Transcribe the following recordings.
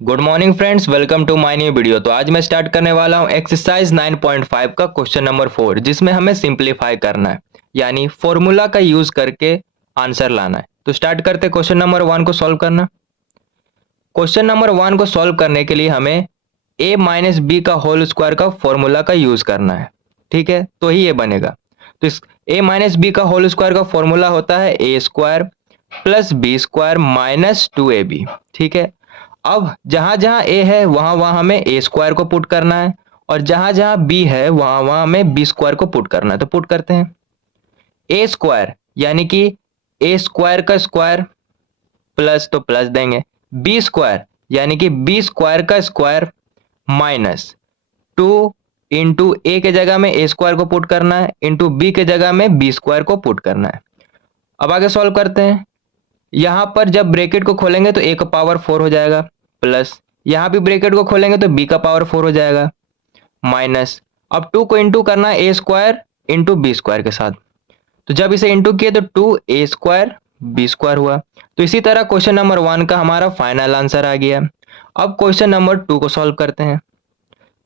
Good morning friends, welcome to my new video. तो आज मैं स्टार्ट करने वाला हूं एक्सरसाइज 9.5 का क्वेश्चन नंबर 4, जिसमें हमें सिंपलीफाई करना है, यानी फॉर्मूला का यूज करके आंसर लाना है। तो स्टार्ट करते क्वेश्चन नंबर 1 को सॉल्व करना। क्वेश्चन नंबर 1 को सॉल्व करने के लिए हमें a माइनस बी का होल स्क्वायर का फॉर्मूला का यूज करना है। ठीक है, तो ही ये बनेगा। तो इस a माइनस बी का होल स्क्वायर का फॉर्मूला होता है A square plus B square minus 2ab। ठीक है, अब जहां जहां a है वहां वहां हमें a स्क्वायर को पुट करना है, और जहां जहां b है वहां वहां हमें b स्क्वायर को पुट करना है। तो पुट करते हैं। a स्क्वायर यानी कि a स्क्वायर का स्क्वायर प्लस, तो प्लस देंगे। बी स्क्वायर यानी कि बी स्क्वायर का स्क्वायर माइनस 2 इंटू ए के जगह में ए स्क्वायर को पुट करना है, इंटू बी के जगह में बी स्क्वायर को पुट करना है। अब आगे सॉल्व करते हैं। यहां पर जब ब्रैकेट को खोलेंगे तो ए का पावर 4 हो जाएगा, प्लस यहां भी ब्रैकेट को खोलेंगे तो बी का पावर 4 हो जाएगा, माइनस अब 2 को इंटू करना है A square into B square के साथ। तो जब इसे इंटू किए तो 2a स्क्वायर बी स्क्वायर हुआ। तो इसी तरह क्वेश्चन नंबर 1 का हमारा फाइनल आंसर आ गया। अब क्वेश्चन नंबर 2 को सॉल्व करते हैं।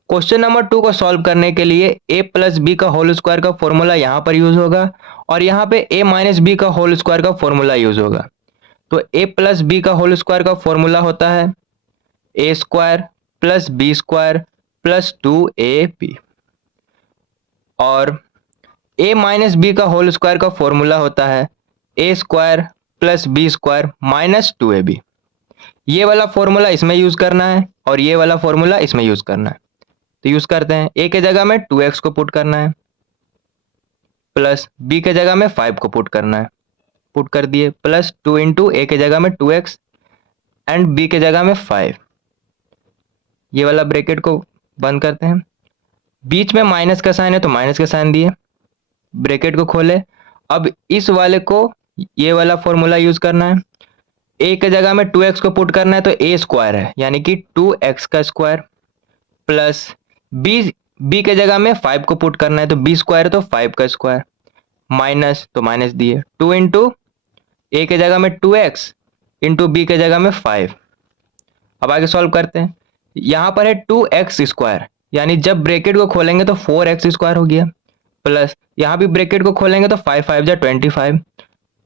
क्वेश्चन नंबर 2 को सॉल्व करने के लिए a प्लस बी का होल स्क्वायर का फॉर्मूला यहाँ पर यूज होगा, और यहाँ पे a माइनस बी का होल स्क्वायर का फॉर्मूला यूज होगा। तो a प्लस बी का होल स्क्वायर का फॉर्मूला होता है A square plus B square plus 2ab, और a माइनस बी का होल स्क्वायर का फॉर्मूला होता है A square plus B square minus 2ab। ये वाला फॉर्मूला इसमें यूज करना है और ये वाला फॉर्मूला इसमें यूज करना है। तो यूज करते हैं। a के जगह में 2x को पुट करना है, प्लस b के जगह में 5 को पुट करना है, पुट कर दिए, प्लस 2 इंटू ए के जगह में 2x एंड b के जगह में 5। ये वाला ब्रैकेट को बंद करते हैं। बीच में माइनस का साइन है तो माइनस का साइन दिए, ब्रैकेट को खोले। अब इस वाले को ये वाला फॉर्मूला यूज करना है। a के जगह में 2x को पुट करना है तो a स्क्वायर है यानी कि 2x का स्क्वायर, प्लस b के जगह में 5 को पुट करना है तो b स्क्वायर है तो 5 का स्क्वायर, माइनस, तो माइनस दिए, 2 इंटू ए के जगह में 2x इंटू बी के जगह में 5। अब आगे सॉल्व करते हैं। यहाँ पर है 2x स्क्वायर, यानी जब ब्रैकेट को खोलेंगे तो 4x स्क्वायर हो गया, प्लस यहाँ भी ब्रैकेट को खोलेंगे तो 5 5 जा 25,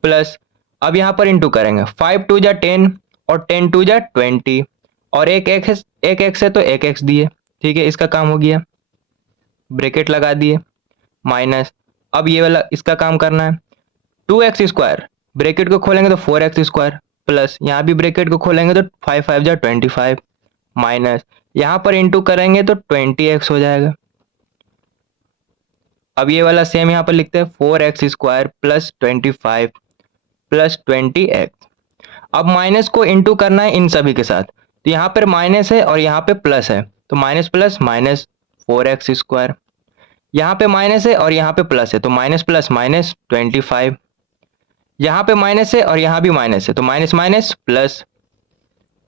प्लस अब यहाँ पर इंटू करेंगे, 5 2 जा 10 और 10 2 जा 20, और एक x है तो एक x दिए। ठीक है, इसका काम हो गया, ब्रैकेट लगा दिए, माइनस अब ये वाला इसका काम करना है। 2x स्क्वायर ब्रैकेट को खोलेंगे तो 4x स्क्वायर, प्लस यहाँ भी ब्रैकेट को खोलेंगे तो 5 5 जा 25, माइनस यहाँ पर इंटू करेंगे तो 20x हो जाएगा। अब ये वाला सेम यहाँ पर लिखते हैं, 4x square plus 25 plus 20x। अब माइनस को इंटू करना है इन सभी के साथ, तो यहाँ पर माइनस है और यहाँ पे प्लस है, तो minus plus minus 4x square, यहाँ पे माइनस है और यहाँ पे प्लस है तो माइनस प्लस माइनस 25, यहाँ पे माइनस है और यहाँ भी माइनस है तो माइनस माइनस प्लस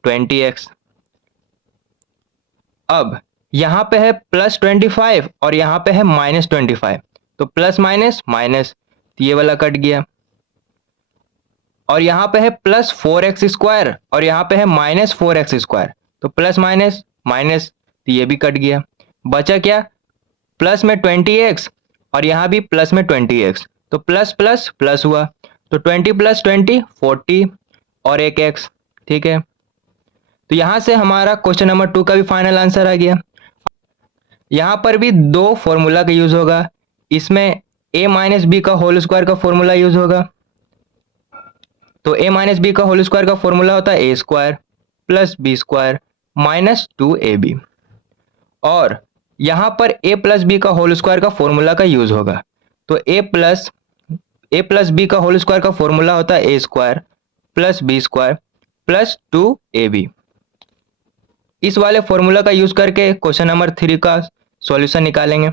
20x। अब यहाँ पे है प्लस 25 और यहाँ पे है माइनस 25, तो प्लस माइनस माइनस, तो ये वाला कट गया। और यहाँ पे है प्लस 4x स्क्वायर और यहाँ पे है माइनस 4x स्क्वायर, तो प्लस माइनस माइनस, तो ये भी कट गया। बचा क्या, प्लस में 20x और यहाँ भी प्लस में 20x, तो प्लस प्लस प्लस हुआ, तो 20 प्लस 20 40 और एक x। ठीक है, तो यहाँ से हमारा क्वेश्चन नंबर 2 का भी फाइनल आंसर आ गया। यहाँ पर भी दो फॉर्मूला का यूज होगा, इसमें a माइनस बी का होल स्क्वायर का फॉर्मूला यूज होगा। तो a माइनस बी का होल स्क्वायर का फॉर्मूला होता है A square plus B square minus 2ab, और यहाँ पर a प्लस बी का होल स्क्वायर का फॉर्मूला का यूज होगा। तो a प्लस बी का होल स्क्वायर का फॉर्मूला होता है A square plus B square plus 2ab। इस वाले फॉर्मूला का यूज करके क्वेश्चन नंबर 3 का सॉल्यूशन निकालेंगे।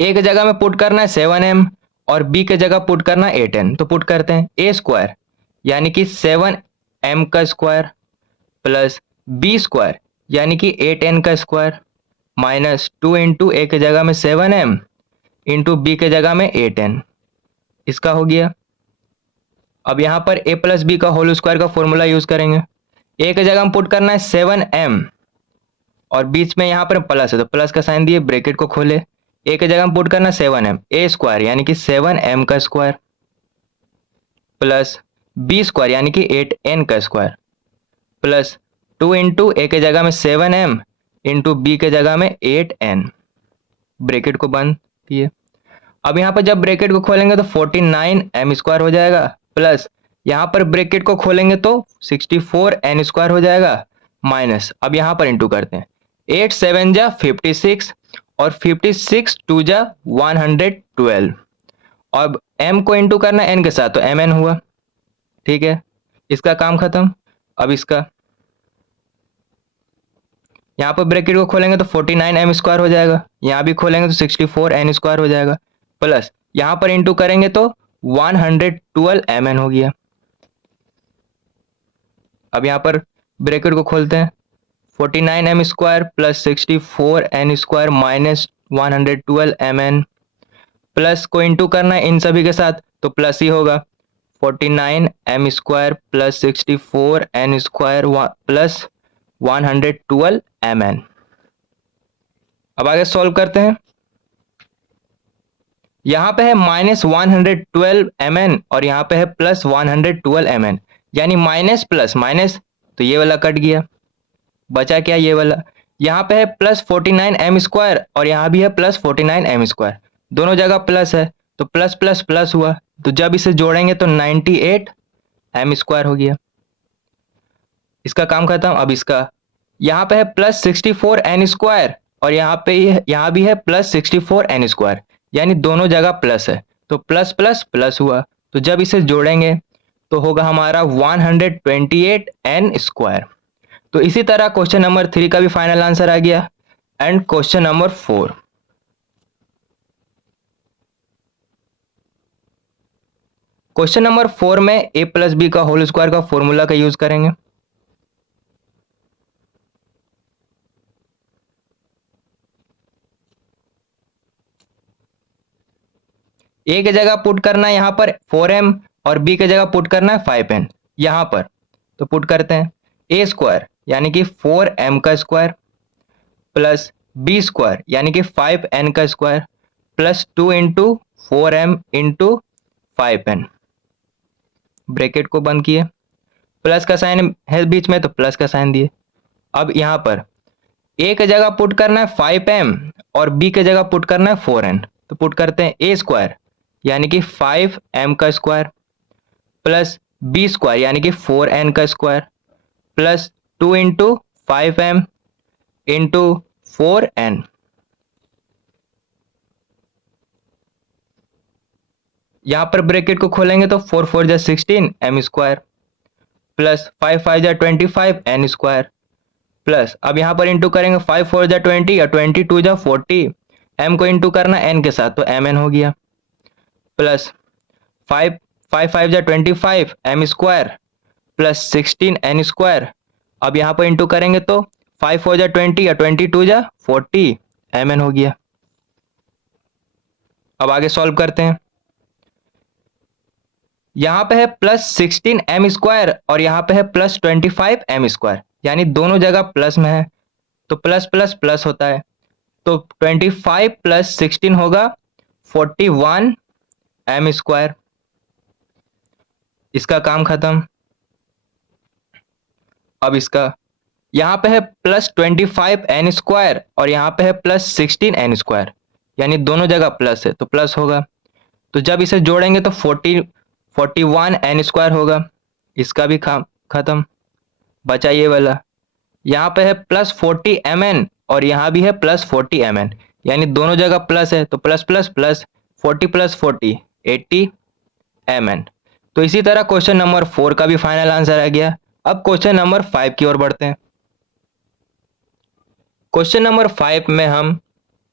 ए के जगह में पुट करना है 7m और बी के जगह पुट करना है 8n, तो पुट करते हैं। ए स्क्वायर यानी कि 7m का स्क्वायर प्लस बी स्क्वायर यानी कि 8n का स्क्वायर माइनस 2 इंटू ए के जगह में 7m इंटू बी के जगह में 8n, इसका हो गया। अब यहाँ पर a प्लस बी का होल स्क्वायर का फॉर्मूला यूज करेंगे। ए की जगह हम पुट करना है 7m और बीच में यहाँ पर प्लस है तो प्लस का साइन दिए, ब्रैकेट को खोले। ए की जगह हम पुट करना 7m, ए स्क्वायर यानी कि 7m का स्क्वायर प्लस बी स्क्वायर यानी कि 8n का स्क्वायर प्लस 2 इंटू ए के जगह में 7m इंटू बी के जगह में 8n, ब्रैकेट को बंद किए। अब यहाँ पर जब ब्रैकेट को खोलेंगे तो 49m स्क्वायर हो जाएगा प्लस यहाँ पर ब्रैकेट को खोलेंगे तो 64n स्क्वायर हो जाएगा माइनस, अब यहाँ पर इंटू करते हैं, 8 7 जा 56 और 56 2 जा 112। अब m को इंटू करना n के साथ तो mn हुआ, ठीक है, इसका काम खत्म। अब इसका यहाँ पर ब्रैकेट को खोलेंगे तो 49m स्क्वायर हो जाएगा, यहाँ भी खोलेंगे तो 64n स्क्वायर हो जाएगा प्लस यहाँ पर इंटू करेंगे तो 112mn हो गया। अब यहाँ पर ब्रैकेट को खोलते हैं, 49m square plus 64n square minus 112mn plus को इंटू करना है इन सभी के साथ तो प्लस ही होगा, 49m square plus 64n square plus 112mn। अब आगे सॉल्व करते हैं, यहाँ पे है माइनस 112mn और यहाँ पे है प्लस 112mn, यानी माइनस प्लस माइनस तो ये वाला कट गया, बचा क्या ये वाला। यहाँ पे है प्लस 49m स्क्वायर और यहाँ भी है प्लस 49m स्क्वायर, दोनों जगह प्लस है तो प्लस प्लस प्लस हुआ, तो जब इसे जोड़ेंगे तो 98m स्क्वायर हो गया, इसका काम खत्म। अब इसका यहाँ पे है प्लस 64n स्क्वायर और यहाँ भी है प्लस 64n स्क्वायर, यानी दोनों जगह प्लस है तो प्लस प्लस प्लस हुआ, तो जब इसे जोड़ेंगे तो होगा हमारा 128n स्क्वायर। तो इसी तरह क्वेश्चन नंबर 3 का भी फाइनल आंसर आ गया। And question number 4, question number 4 में a प्लस बी का होल स्क्वायर का फॉर्मूला का यूज करेंगे। a की जगह पुट करना है यहाँ पर 4m और b की जगह पुट करना है 5n यहाँ पर, तो पुट करते हैं a स्क्वायर यानी कि 4m का स्क्वायर प्लस b स्क्वायर यानी कि 5n का square plus 2 into 4m into 5n, bracket को बंद किए, प्लस का साइन है बीच में तो प्लस का साइन दिए। अब यहाँ पर a की जगह पुट करना है 5m और b की जगह पुट करना है 4n, तो पुट करते हैं a स्क्वायर यानी कि 5m का स्क्वायर प्लस b स्क्वायर यानी कि 4n का square plus 2 into 5m into 4n। यहाँ पर ब्रैकेट को खोलेंगे तो 4 4 जा 16 m स्क्वायर प्लस 5 5 जा 25 n स्क्वायर प्लस अब यहाँ पर इंटू करेंगे 5 4 जा 20 या 22 जा 40, m को इंटू करना n के साथ तो mn हो गया प्लस 5 5 5 जा 25 m square plus 16 n square. अब यहाँ पर इंटू करेंगे तो 5 4 जा 20 या 22 जा 40 mn हो गया। अब आगे सॉल्व करते हैं, यहाँ पे है प्लस 16 m स्क्वायर और यहाँ पे है प्लस 25 m स्क्वायर, यानी दोनों जगह प्लस में है तो प्लस प्लस प्लस होता है, तो 25 प्लस 16 होगा 41 m स्क्वायर, इसका काम खत्म। अब इसका यहाँ पे है प्लस 25 n स्क्वायर और यहाँ पे है प्लस 16 n स्क्वायर, यानी दोनों जगह प्लस है तो प्लस होगा, तो जब इसे जोड़ेंगे तो 41 n स्क्वायर होगा, इसका भी काम खत्म, बचा ये वाला। यहाँ पे है प्लस 40 mn और यहाँ भी है प्लस 40 mn, यानी दोनों जगह प्लस है तो plus plus plus 40 plus 40 80 mn। तो इसी तरह क्वेश्चन नंबर 4 का भी फाइनल आंसर आ गया। अब क्वेश्चन नंबर 5 की ओर बढ़ते हैं। क्वेश्चन नंबर 5 में हम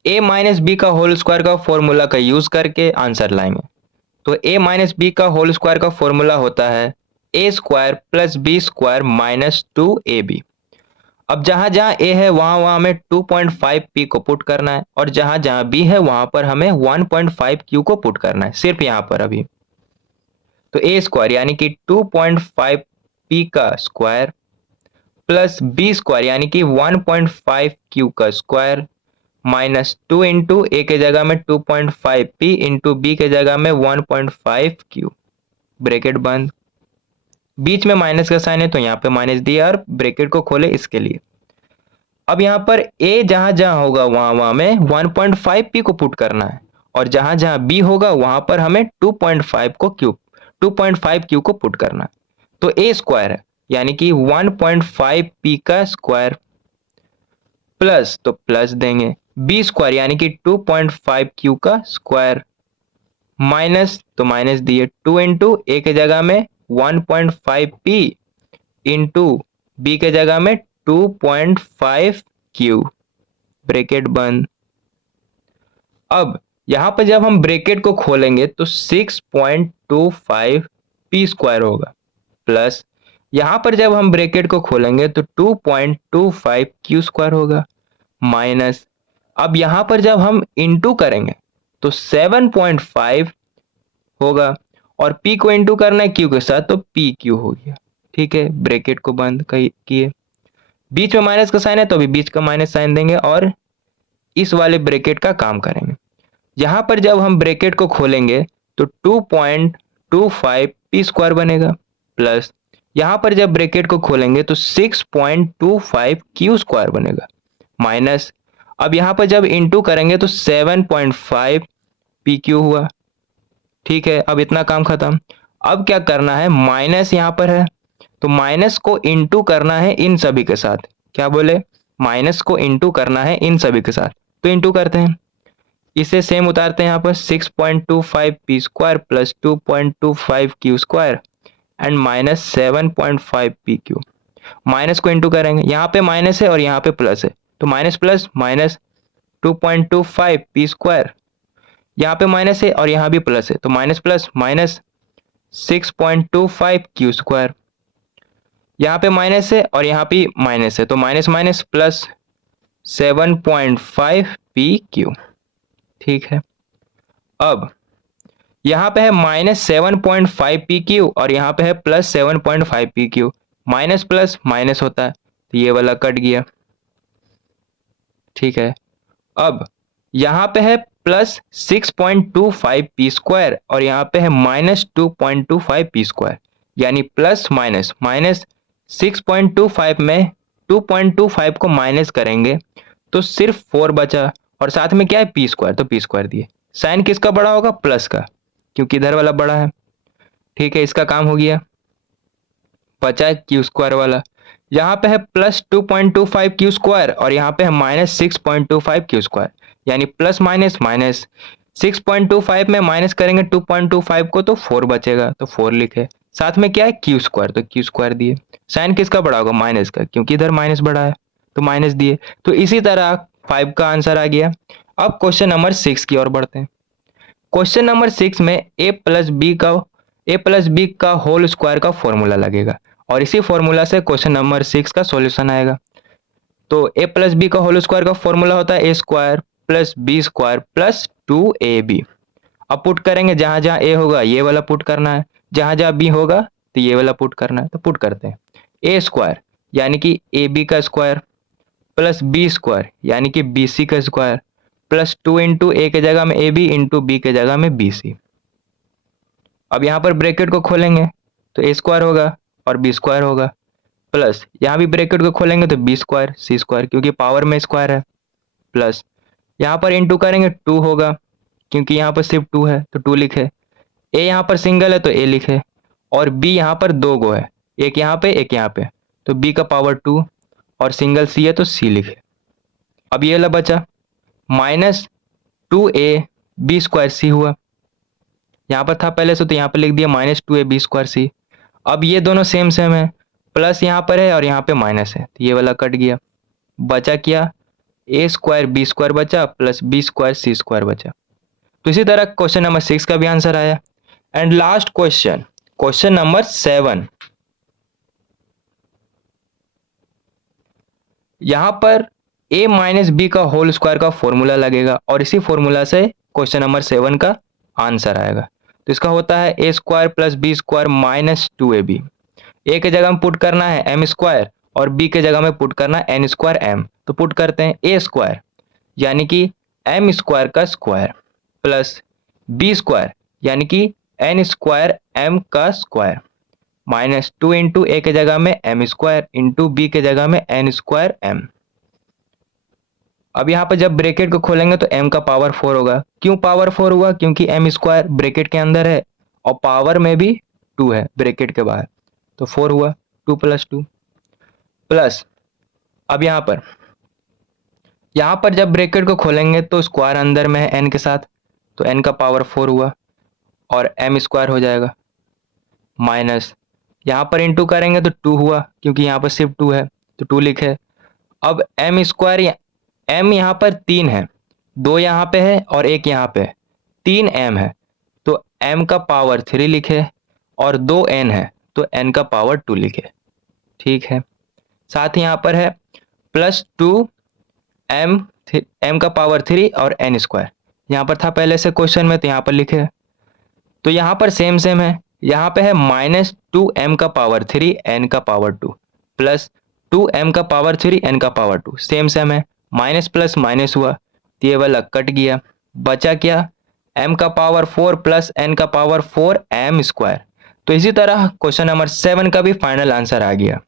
a माइनस बी का होल स्क्वायर का फॉर्मूला का यूज करके आंसर लाएंगे। तो a माइनस बी का होल स्क्वायर का फॉर्मूला होता है a square plus B square minus 2ab। अब जहां जहां a है वहां वहां हमें 2.5p को पुट करना है और जहां जहां b है वहां पर हमें 1.5q को पुट करना है, सिर्फ यहां पर अभी। तो a स्क्वायर यानी कि 2.5p का स्क्वायर प्लस बी स्क्वायर यानी कि 1.5 क्यू का स्क्वायर माइनस 2 इंटू ए के जगह में 2.5 पी इंटू बी के जगह में 1.5 क्यू, ब्रैकेट बंद। बीच में माइनस का साइन है तो यहाँ पे माइनस दिया और ब्रैकेट को खोले इसके लिए। अब यहाँ पर ए जहां जहां होगा वहां में 1.5 पी को पुट करना है और जहां जहां बी होगा वहां पर हमें 2.5 क्यू को पुट करना है। तो ए स्क्वायर है यानी कि 1.5 पी का स्क्वायर प्लस, तो प्लस देंगे बी स्क्वायर यानी कि 2.5 क्यू का स्क्वायर माइनस, तो माइनस दिए 2 इंटू ए के जगह में 1.5 पी इंटू बी के जगह में 2.5 क्यू, ब्रैकेट बंद। अब यहां पर जब हम ब्रैकेट को खोलेंगे तो 6.25 पी स्क्वायर होगा प्लस यहां पर जब हम ब्रैकेट को खोलेंगे तो 2.25 क्यू स्क्वायर होगा माइनस, अब यहां पर जब हम इंटू करेंगे तो 7.5 होगा और पी को इंटू करना है क्यू के साथ तो पी क्यू हो गया। ठीक है, ब्रैकेट को बंद किए, बीच में माइनस का साइन है तो अभी बीच का माइनस साइन देंगे और इस वाले ब्रैकेट का काम करेंगे। यहां पर जब हम ब्रैकेट को खोलेंगे तो 2.25 पी स्क्वायर बनेगा प्लस यहां पर जब ब्रैकेट को खोलेंगे तो 6.25 क्यू स्क्वायर बनेगा माइनस, अब यहां पर जब इंटू करेंगे तो 7.5 पी क्यू हुआ। ठीक है, अब इतना काम खत्म। अब क्या करना है, माइनस यहां पर है तो माइनस को इंटू करना है इन सभी के साथ। क्या बोले, माइनस को इंटू करना है इन सभी के साथ, तो इंटू करते हैं, इसे सेम उतारते हैं यहाँ पर 6.25 P square plus 2.25 Q square and minus 7.5 P Q. Minus को इंटू करेंगे, यहाँ पे माइनस है और यहाँ पे प्लस है तो minus plus minus 2.25 P square, यहाँ पे माइनस है और यहाँ भी प्लस है तो minus plus minus 6.25 Q square, यहाँ पे माइनस है और यहाँ पे माइनस है तो minus minus plus 7.5 P Q. ठीक है, अब यहाँ पे है माइनस 7.5 पी क्यू और यहाँ पे है plus 7.5 P Q, minus plus minus होता है तो ये वाला कट गया। ठीक है, अब यहाँ पे है प्लस 6.25 पी स्क्वायर और यहाँ पे है माइनस 2.25 पी स्क्वायर, यानी प्लस माइनस माइनस 6.25 में 2.25 को माइनस करेंगे तो सिर्फ 4 बचा और साथ में क्या है पी स्क्वायर, तो पी स्क्वायर दिए। साइन किसका बड़ा होगा, प्लस का, क्योंकि इधर वाला बड़ा है। ठीक है, इसका काम हो गया, बचा है क्यू स्क्वायर वाला। यहाँ पे है प्लस 2.25 क्यू स्क्वायर और यहाँ पे है माइनस 6.25 क्यू स्क्वायर, यानी प्लस माइनस माइनस 6.25 में माइनस करेंगे 2.25 को तो 4 बचेगा तो 4 लिखे, साथ में क्या है क्यू स्क्वायर, तो क्यू स्क्वायर दिए। साइन किसका बड़ा होगा, माइनस का, क्योंकि इधर माइनस बड़ा है तो माइनस दिए। तो इसी तरह 5 का आंसर आ गया। अब क्वेश्चन नंबर 6 की ओर बढ़ते हैं। क्वेश्चन नंबर 6 में a प्लस बी का होल स्क्वायर का फॉर्मूला लगेगा और इसी फॉर्मूला से क्वेश्चन नंबर 6 का सॉल्यूशन आएगा। तो a प्लस बी का होल स्क्वायर का फॉर्मूला होता है a square plus B square plus 2ab। अब पुट करेंगे, जहां जहां a होगा ये वाला पुट करना है, जहां जहां b होगा तो ये वाला पुट करना है, तो पुट करते हैं। a स्क्वायर यानी कि ab का स्क्वायर प्लस बी स्क्वायर यानी कि bc का स्क्वायर प्लस 2 इंटू ए के जगह में ab इंटू बी के जगह में bc। अब यहाँ पर ब्रैकेट को खोलेंगे तो a स्क्वायर होगा और b स्क्वायर होगा प्लस यहाँ भी ब्रैकेट को खोलेंगे तो b स्क्वायर c स्क्वायर, क्योंकि पावर में स्क्वायर है, प्लस यहाँ पर इंटू करेंगे 2 होगा क्योंकि यहाँ पर सिर्फ 2 है तो 2 लिखे, a यहाँ पर सिंगल है तो a लिखे और b यहाँ पर 2 गो है, एक यहाँ पे एक यहाँ पे, तो b का पावर 2 और सिंगल c है तो c लिखे। अब ये ला बचा माइनस 2a बी स्क्वायर सी हुआ, यहाँ पर था पहले से तो यहाँ पर लिख दिया माइनस 2a बी स्क्वायर सी। अब ये दोनों सेम सेम है, प्लस यहाँ पर है और यहाँ पे माइनस है तो ये वाला कट गया, बचा क्या a स्क्वायर बी स्क्वायर बचा प्लस बी स्क्वायर सी स्क्वायर बचा। तो इसी तरह क्वेश्चन नंबर 6 का भी आंसर आया। And last question, question number 7, यहाँ पर a माइनस बी का होल स्क्वायर का फॉर्मूला लगेगा और इसी फॉर्मूला से क्वेश्चन नंबर 7 का आंसर आएगा। तो इसका होता है a square plus B square minus 2ab। a के जगह में पुट करना है m स्क्वायर और बी के जगह में पुट करना एन स्क्वायर एम। तो पुट करते हैं ए स्क्वायर यानी कि एम स्क्वायर का स्क्वायर प्लस बी स्क्वायर यानी कि एन स्क्वायर एम का स्क्वायर माइनस 2 इंटू ए के जगह में एम स्क्वायर इंटू बी के जगह में एन स्क्वायर एम। अब यहाँ पर जब ब्रैकेट को खोलेंगे तो m का पावर 4 होगा। क्यों पावर 4 हुआ? क्योंकि m स्क्वायर ब्रैकेट के अंदर है और पावर में भी 2 है ब्रैकेट के बाहर, तो 4 हुआ। 2 प्लस 2 प्लस अब यहाँ पर जब ब्रैकेट को खोलेंगे तो स्क्वायर अंदर में है n के साथ, तो n का पावर 4 हुआ और m स्क्वायर हो जाएगा माइनस यहाँ पर इंटू करेंगे तो 2 हुआ क्योंकि यहाँ पर सिर्फ 2 है तो 2 लिखे। अब m स्क्वायर m यहाँ पर 3 है, 2 यहाँ पे है और 1 यहाँ पे, 3 m है तो m का पावर 3 लिखे और 2 n है तो n का पावर 2 लिखे। ठीक है, साथ ही यहाँ पर है प्लस 2 m का पावर 3 और n स्क्वायर, यहाँ पर था पहले से क्वेश्चन में तो यहाँ पर लिखे। तो यहाँ पर सेम सेम है, यहाँ पे है माइनस 2m का पावर 3 n का पावर 2 प्लस 2m का पावर 3 n का पावर 2, सेम सेम है, माइनस प्लस माइनस हुआ तो ये वाला कट गया, बचा क्या m का पावर 4 प्लस n का पावर 4 m स्क्वायर। तो इसी तरह क्वेश्चन नंबर 7 का भी फाइनल आंसर आ गया।